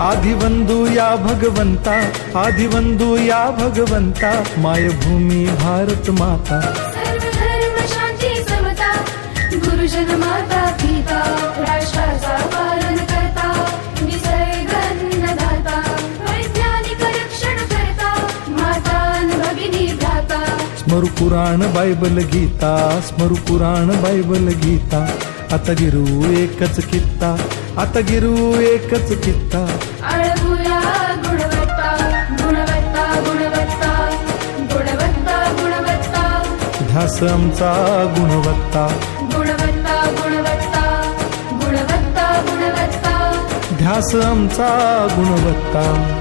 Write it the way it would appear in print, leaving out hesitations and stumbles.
आदिवंदू या भगवंता, आदिवंदू या भगवंता, मायभूमी भारत माता. सर्व धर्म शांती समता, गुरुजन माता पिता, राष्ट्राचा पालन करता, निसर्ग अन्नदाता, वैज्ञानिक रक्षण करता, माता अन भगिनी भ्राता. स्मरू पुराण बायबल गीता, स्मरू पुराण बायबल गीता. आता गिरू एकच कित्ता, आता गिरू एकच कित्ता. अळगुया गुणवत्ता, गुणवत्ता, गुणवत्ता, गुणवत्ता, गुणवत्ता. ध्यास आमचा गुणवत्ता, गुणवत्ता, गुणवत्ता, गुणवत्ता, गुणवत्ता. ध्यास आमचा गुणवत्ता.